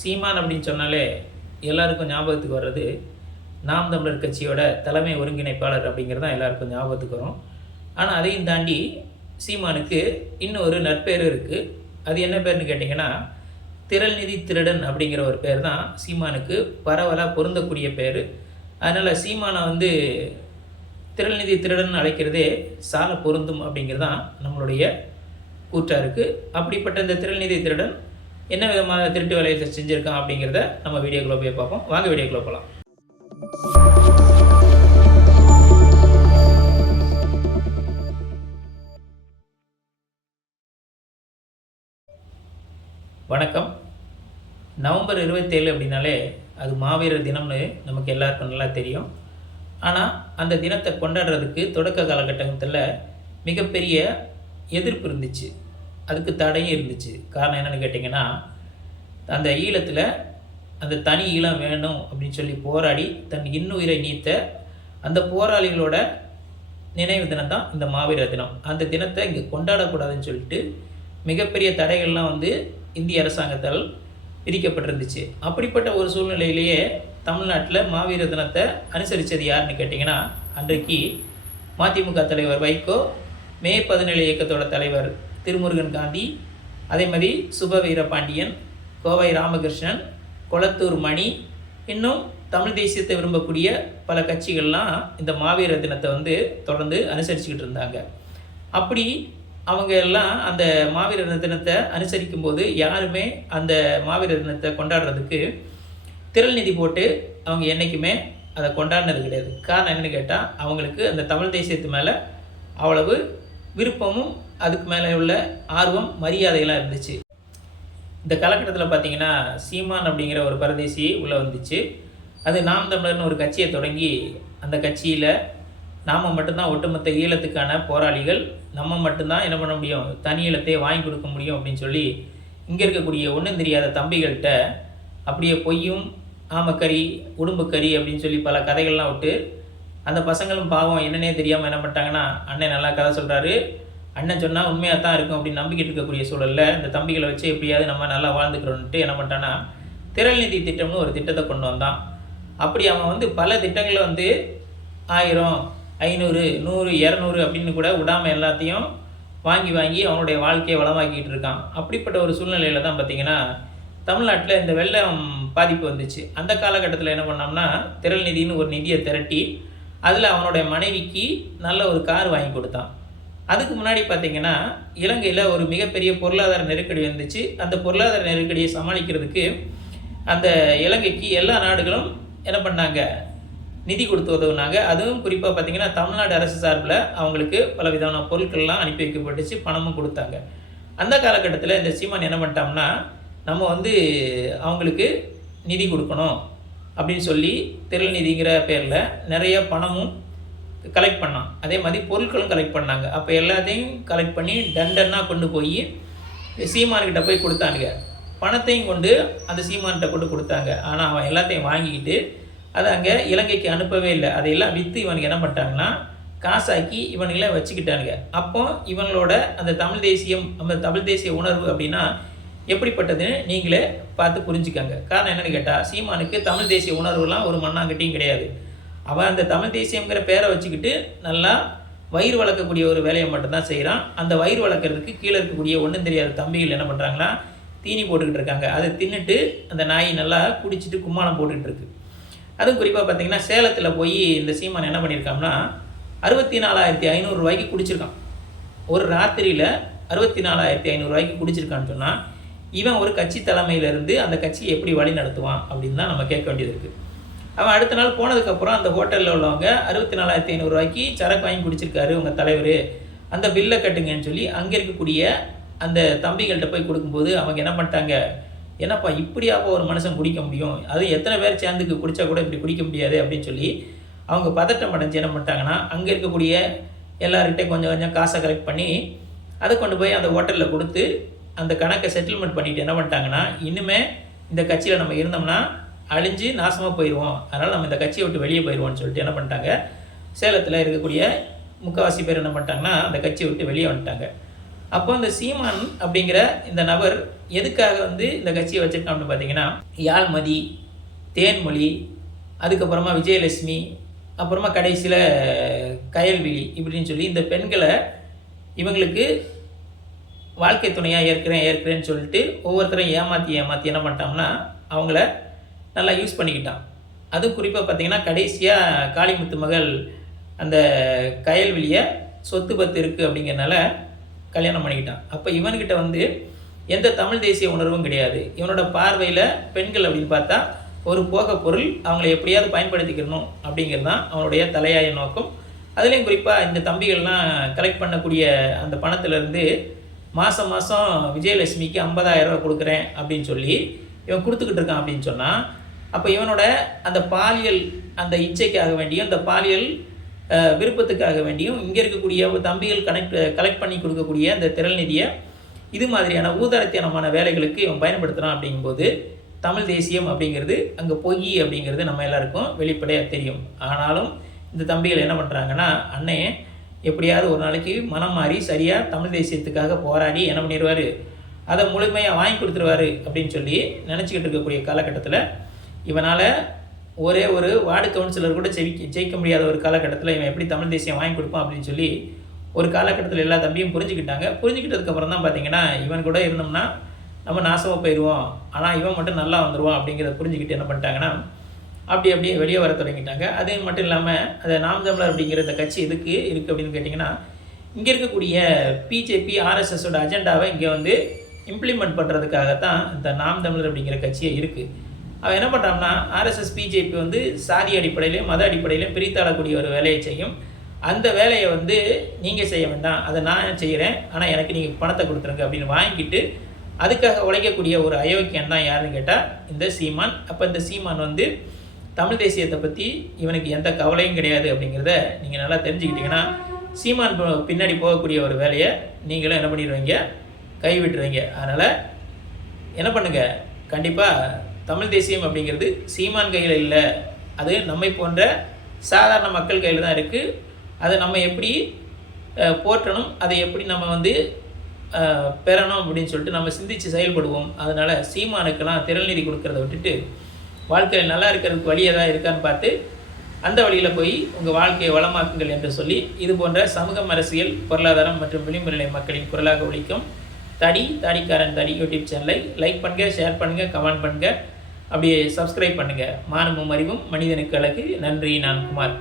சீமான் அப்படின்னு சொன்னாலே எல்லாருக்கும் ஞாபகத்துக்கு வர்றது நாம் தமிழர் கட்சியோட தலைமை ஒருங்கிணைப்பாளர் அப்படிங்கிறது தான் எல்லாருக்கும் ஞாபகத்துக்கு வரும். ஆனால் அதையும் தாண்டி சீமானுக்கு இன்னும் ஒரு நற்பேர் இருக்குது அது என்ன பேர்னு கேட்டிங்கன்னா திரள்நிதி திருடன் அப்படிங்கிற ஒரு பேர் தான் சீமானுக்கு பரவலாக பொருந்தக்கூடிய பேர். அதனால் சீமானை வந்து திரள்நிதி திருடன் அழைக்கிறதே சால பொருந்தும் அப்படிங்கிறது தான் நம்மளுடைய கூற்றாக இருக்குது அப்படிப்பட்ட இந்த திரள்நிதி திருடன் என்ன விதமான திருட்டு வேலையை செஞ்சுருக்கான் அப்படிங்கிறத நம்ம வீடியோக்குள்ளே போய் பார்ப்போம். வாங்க வீடியோக்குள்ளே போகலாம் வணக்கம். நவம்பர் இருபத்தேழு அப்படின்னாலே அது மாவீரர் தினம்னு நமக்கு எல்லாருக்கும் நல்லா தெரியும். ஆனால் அந்த தினத்தை கொண்டாடுறதுக்கு தொடக்க காலகட்டத்தில் மிகப்பெரிய எதிர்ப்பு இருந்துச்சு. அதுக்கு தடையும் இருந்துச்சு. காரணம் என்னென்னு கேட்டிங்கன்னா அந்த ஈழத்தில் அந்த தனி ஈழம் வேணும் அப்படின்னு சொல்லி போராடி தன் இன்னுயிரை நீத்த அந்த போராளிகளோட நினைவு தினம் தான் இந்த மாவீரர் தினம். அந்த தினத்தை இங்கே கொண்டாடக்கூடாதுன்னு சொல்லிட்டு மிகப்பெரிய தடைகள்லாம் வந்து இந்திய அரசாங்கத்தால் விதிக்கப்பட்டிருந்துச்சு. அப்படிப்பட்ட ஒரு சூழ்நிலையிலேயே தமிழ்நாட்டில் மாவீர தினத்தை அனுசரித்தது யாருன்னு கேட்டிங்கன்னா அன்றைக்கு மதிமுக தலைவர் வைகோ மே பதினேழு இயக்கத்தோட தலைவர் திருமுருகன் காந்தி அதே மாதிரி சுப வீரபாண்டியன் கோவை ராமகிருஷ்ணன் கொளத்தூர் மணி இன்னும் தமிழ் தேசியத்தை விரும்பக்கூடிய பல கட்சிகள்லாம் இந்த மாவீர தினத்தை வந்து தொடர்ந்து அனுசரிச்சுக்கிட்டு இருந்தாங்க. அப்படி அவங்க எல்லாம் அந்த மாவீர தினத்தை அனுசரிக்கும் போது யாருமே அந்த மாவீர தினத்தை கொண்டாடுறதுக்கு திரள் நிதி போட்டு அவங்க என்றைக்குமே அதை கொண்டாடினது கிடையாது. காரணம் என்னென்னு கேட்டால் அவங்களுக்கு அந்த தமிழ் தேசியத்து மேலே அவ்வளவு விருப்பமும் அதுக்கு மேலே உள்ள ஆர்வம் மரியாதையெல்லாம் இருந்துச்சு. இந்த காலகட்டத்தில் பார்த்தீங்கன்னா சீமான் அப்படிங்கிற ஒரு பரதேசி உள்ளே வந்துச்சு. அது நாம் தமிழர்னு ஒரு கட்சியை தொடங்கி அந்த கட்சியில் நாம் மட்டும்தான் ஒட்டுமொத்த ஈழத்துக்கான போராளிகள் நம்ம மட்டும்தான் என்ன பண்ண முடியும்? தனி ஈழத்தையே வாங்கி கொடுக்க முடியும் அப்படின்னு சொல்லி இங்கே இருக்கக்கூடிய ஒன்றும் தெரியாத தம்பிகள்கிட்ட அப்படியே பொய்யும் ஆமக்கறி உடும்புக்கறி அப்படின்னு சொல்லி பல கதைகள்லாம் விட்டு அந்த பசங்களும் பாவம் என்னன்னே தெரியாமல் என்ன பண்ணிட்டாங்கன்னா அண்ணன் நல்லா கதை சொல்கிறாரு அண்ணன் சொன்னால் உண்மையாக தான் இருக்கும் அப்படின்னு நம்பிக்கிட்டு இருக்கக்கூடிய சூழலில் இந்த தம்பிகளை வச்சு எப்படியாவது நம்ம நல்லா வாழ்ந்துக்கிறோன்ட்டு என்ன பண்ணிட்டான்னா திரள் நிதி திட்டம்னு ஒரு திட்டத்தை கொண்டு வந்தான். அப்படி அவன் வந்து பல திட்டங்களை வந்து ஆயிரம் ஐநூறு நூறு இரநூறு அப்படின்னு கூட விடாமல் எல்லாத்தையும் வாங்கி வாங்கி அவனுடைய வாழ்க்கையை வளமாக்கிட்டு இருக்கான். அப்படிப்பட்ட ஒரு சூழ்நிலையில் தான் பார்த்திங்கன்னா தமிழ்நாட்டில் இந்த வெள்ளம் பாதிப்பு வந்துச்சு. அந்த காலகட்டத்தில் என்ன பண்ணோம்னா திரள் நிதின்னு ஒரு நிதியை திரட்டி அதில் அவனுடைய மனைவிக்கு நல்ல ஒரு கார் வாங்கி கொடுத்தான். அதுக்கு முன்னாடி பார்த்தீங்கன்னா இலங்கையில் ஒரு மிகப்பெரிய பொருளாதார நெருக்கடி வந்துச்சு. அந்த பொருளாதார நெருக்கடியை சமாளிக்கிறதுக்கு அந்த இலங்கைக்கு எல்லா நாடுகளும் என்ன பண்ணாங்க? நிதி கொடுத்து உதவுனாங்க. அதுவும் குறிப்பாக பார்த்திங்கன்னா தமிழ்நாடு அரசு சார்பில் அவங்களுக்கு பல விதமான பொருட்கள்லாம் அனுப்பி வைக்கப்பட்டுச்சு பணமும் கொடுத்தாங்க. அந்த காலகட்டத்தில் இந்த சீமான் என்ன பண்ணிட்டோம்னா நம்ம வந்து அவங்களுக்கு நிதி கொடுக்கணும். அப்படின்னு சொல்லி திரள் நிதிங்கிற பேரில் நிறைய பணமும் கலெக்ட் பண்ணான். அதே மாதிரி பொருட்களும் கலெக்ட் பண்ணாங்க. அப்போ எல்லாத்தையும் கலெக்ட் பண்ணி டண்டன்னாக கொண்டு போய் சீமான்கிட்ட போய் கொடுத்தானுங்க. பணத்தையும் கொண்டு அந்த சீமான்கிட்ட கொண்டு கொடுத்தாங்க. ஆனால் அவன் எல்லாத்தையும் வாங்கிக்கிட்டு அதை அங்கே இலங்கைக்கு அனுப்பவே இல்லை. அதையெல்லாம் விற்று இவனுக்கு என்ன பண்ணிட்டாங்கன்னா காசாக்கி இவனுங்களை வச்சுக்கிட்டானுங்க. அப்போ இவங்களோட அந்த தமிழ் தேசியம் அந்த தமிழ் தேசிய உணர்வு அப்படின்னா எப்படிப்பட்டதுன்னு நீங்களே பார்த்து புரிஞ்சுக்கங்க. காரணம் என்னென்னு கேட்டால் சீமானுக்கு தமிழ் தேசிய உணர்வுலாம் ஒரு மண்ணாங்கட்டியும் கிடையாது. அவன் அந்த தமிழ் தேசியங்கிற பேரை வச்சுக்கிட்டு நல்லா வயிறு வளர்க்கக்கூடிய ஒரு வேலையை மட்டும்தான் செய்கிறான் அந்த வயிறு வளர்க்குறதுக்கு கீழே இருக்கக்கூடிய ஒன்றும் தெரியாத. தம்பிகள் என்ன பண்ணுறாங்கன்னா தீனி போட்டுக்கிட்டு இருக்காங்க. அதை தின்னுட்டு அந்த நாய் நல்லா குடிச்சிட்டு கும்மாளம் போட்டுக்கிட்டு இருக்கு. அதுவும் குறிப்பாக பார்த்தீங்கன்னா சேலத்தில் போய் இந்த சீமான் என்ன பண்ணியிருக்காங்கன்னா அறுபத்தி நாலாயிரத்தி ஐநூறுரூவாய்க்கு குடிச்சிருக்கான். ஒரு ராத்திரியில் அறுபத்தி நாலாயிரத்தி ஐநூறுரூவாய்க்கு குடிச்சிருக்கான்னு சொன்னால் இவன் ஒரு கட்சி தலைமையிலேருந்து அந்த கட்சியை எப்படி வழி நடத்துவான் அப்படின்னு தான் நம்ம கேட்க வேண்டியது இருக்குது அவன் அடுத்த நாள் போனதுக்கப்புறம் அந்த ஹோட்டலில் உள்ளவங்க அறுபத்தி நாலாயிரத்தி ஐநூறுரூவாய்க்கு சரக்கு வாங்கி குடிச்சிருக்காரு உங்கள் தலைவர். அந்த பில்லை கட்டுங்கன்னு சொல்லி அங்கே இருக்கக்கூடிய அந்த தம்பிகள்கிட்ட போய் கொடுக்கும்போது அவங்க என்ன பண்ணிட்டாங்க? என்னப்பா இப்படியாப்பா ஒரு மனுஷன் குடிக்க முடியும்? அது எத்தனை பேர் சேர்ந்துக்கு குடித்தா கூட இப்படி குடிக்க முடியாது அப்படின்னு சொல்லி அவங்க பதட்டம் அடைஞ்சு என்ன பண்ணிட்டாங்கன்னா அங்கே இருக்கக்கூடிய எல்லார்கிட்டையும் கொஞ்சம் கொஞ்சம் காசை கலெக்ட் பண்ணி அதை கொண்டு போய் அந்த ஹோட்டலில் கொடுத்து அந்த கணக்கை செட்டில்மெண்ட் பண்ணிவிட்டு என்ன பண்ணிட்டாங்கன்னா இன்னுமே இந்த கட்சியில் நம்ம இருந்தோம்னா அழிஞ்சு நாசமாக போயிடுவோம் அதனால் நம்ம இந்த கட்சியை விட்டு வெளியே போயிடுவோம்னு சொல்லிட்டு என்ன பண்ணிட்டாங்க சேலத்தில் இருக்கக்கூடிய முக்கால்வாசி பேர் என்ன பண்ணிட்டாங்கன்னா அந்த கட்சியை விட்டு வெளியே வந்துட்டாங்க. அப்போ அந்த சீமான் அப்படிங்கிற இந்த நபர் எதுக்காக வந்து இந்த கட்சியை வச்சுருக்கோம் பார்த்தீங்கன்னா யாழ்மதி தேன்மொழி அதுக்கப்புறமா விஜயலட்சுமி அப்புறமா கடைசியில் கயல்விழி இப்படின்னு சொல்லி இந்த பெண்களை இவங்களுக்கு வாழ்க்கை துணையாக ஏற்கிறேன் ஏற்கிறேன்னு சொல்லிட்டு ஒவ்வொருத்தரும் ஏமாற்றி ஏமாற்றி என்ன பண்ணிட்டாங்கன்னா அவங்கள நல்லா யூஸ் பண்ணிக்கிட்டான். அதுவும் குறிப்பாக பார்த்தீங்கன்னா கடைசியாக காளிமுத்து மகள் அந்த கயல்வெளியை சொத்து பத்து இருக்குது அப்படிங்கிறனால கல்யாணம் பண்ணிக்கிட்டான். அப்போ இவன்கிட்ட வந்து எந்த தமிழ் தேசிய உணர்வும் கிடையாது. இவனோட பார்வையில் பெண்கள் அப்படின்னு பார்த்தா ஒரு போக பொருள் அவங்கள எப்படியாவது பயன்படுத்திக்கிறணும் அப்படிங்கிறது தான் அவனுடைய தலையாய நோக்கம். அதுலேயும் குறிப்பாக இந்த தம்பிகள்லாம் கலெக்ட் பண்ணக்கூடிய அந்த பணத்திலேருந்து மாதம் மாதம் விஜயலட்சுமிக்கு ஐம்பதாயிரம் ரூபா கொடுக்குறேன் அப்படின்னு சொல்லி இவன் கொடுத்துக்கிட்டு இருக்கான் அப்படின்னு சொன்னால் அப்போ இவனோட அந்த பாலியல் அந்த இச்சைக்காக வேண்டியும் அந்த பாலியல் விருப்பத்துக்காக வேண்டியும் இங்கே இருக்கக்கூடிய தம்பிகள் கனெக்ட் கலெக்ட் பண்ணி கொடுக்கக்கூடிய அந்த திரள் நிதியை இது மாதிரியான ஊதாரத்தியனமான வேலைகளுக்கு இவன் பயன்படுத்துகிறான் அப்படிங்கும்போது தமிழ் தேசியம் அப்படிங்கிறது அங்கே பொய் அப்படிங்கிறது நம்ம எல்லாருக்கும் வெளிப்படையாக தெரியும். ஆனாலும் இந்த தம்பிகள் என்ன பண்ணுறாங்கன்னா அண்ணே எப்படியாவது ஒரு நாளைக்கு மனம் மாறி சரியாக தமிழ் தேசியத்துக்காக போராடி என்ன பண்ணிடுவார் அதை முழுமையாக வாங்கி கொடுத்துருவாரு அப்படின்னு சொல்லி நினச்சிக்கிட்டு இருக்கக்கூடிய காலகட்டத்தில் இவனால் ஒரே ஒரு வார்டு கவுன்சிலர் கூட ஜெயிக்க ஜெயிக்க முடியாத ஒரு காலகட்டத்தில் இவன் எப்படி தமிழ் தேசியம் வாங்கி கொடுப்பான் அப்படின்னு சொல்லி ஒரு காலகட்டத்தில் எல்லா தம்பியும் புரிஞ்சுக்கிட்டாங்க. புரிஞ்சுக்கிட்டதுக்கப்புறம் தான் பார்த்தீங்கன்னா இவன் கூட இருந்தோம்னா நம்ம நாசமாக போயிடுவோம் ஆனால் இவன் மட்டும் நல்லா வந்துடுவான் அப்படிங்கிறத புரிஞ்சுக்கிட்டு என்ன பண்ணிட்டாங்கன்னா அப்படி அப்படியே வெளியே வர தொடங்கிட்டாங்க. அது மட்டும் இல்லாமல் அந்த நாம் தமிழர் அப்படிங்கிற இந்த கட்சி எதுக்கு இருக்குது அப்படின்னு கேட்டிங்கன்னா இங்கே இருக்கக்கூடிய பிஜேபி ஆர்எஸ்எஸோட அஜெண்டாவை இங்கே வந்து இம்ப்ளிமெண்ட் பண்ணுறதுக்காகத்தான் இந்த நாம் தமிழர் அப்படிங்கிற கட்சியே இருக்குது அவன் என்ன பண்ணுறான்னா ஆர்எஸ்எஸ் பிஜேபி வந்து சாதி அடிப்படையிலையும் மத அடிப்படையிலையும் பிரித்தாளக்கூடிய ஒரு வேலையை செய்யும். அந்த வேலையை வந்து நீங்கள் செய்ய வேண்டாம். அதை நான் செய்கிறேன் ஆனால் எனக்கு நீங்கள் பணத்தை கொடுத்துருங்க அப்படின்னு வாங்கிக்கிட்டு அதுக்காக உழைக்கக்கூடிய ஒரு அயோக்கியன் தான் யாருன்னு கேட்டால் இந்த சீமான். அப்போ இந்த சீமான் வந்து தமிழ் தேசியத்தை பற்றி இவனுக்கு எந்த கவலையும் கிடையாது அப்படிங்கிறத நீங்கள் நல்லா தெரிஞ்சுக்கிட்டீங்கன்னா சீமான் பின்னாடி போகக்கூடிய ஒரு வேலையை நீங்களும் என்ன பண்ணிடுவீங்க? கைவிட்டுருவீங்க. அதனால் என்ன பண்ணுங்க? கண்டிப்பாக தமிழ் தேசியம் அப்படிங்கிறது சீமான் கையில் இல்லை. அது நம்மை போன்ற சாதாரண மக்கள் கையில் தான் இருக்குது அதை நம்ம எப்படி போற்றணும்? அதை எப்படி நம்ம வந்து பெறணும் அப்படின்னு சொல்லிட்டு நம்ம சிந்தித்து செயல்படுவோம். அதனால் சீமானுக்கெல்லாம் திரள்நிதி கொடுக்கறத விட்டுட்டு வாழ்க்கையில் நல்லா இருக்கிறதுக்கு வழி ஏதாவது இருக்கான்னு பார்த்து அந்த வழியில் போய் உங்கள் வாழ்க்கையை வளமாக்குங்கள் என்று சொல்லி இது போன்ற சமூகம் அரசியல் பொருளாதாரம் மற்றும் விளிம்பு நிலை மக்களின் குரலாக ஒழிக்கும் தடி தாடிக்காரன் தடி யூடியூப் சேனலை லைக் பண்ணுங்கள் ஷேர் பண்ணுங்கள் கமெண்ட் பண்ணுங்கள் அப்படியே சப்ஸ்கிரைப் பண்ணுங்கள் மானமும் அறிவும் மனிதனுக்கு அழகு. நன்றி நான் குமார்.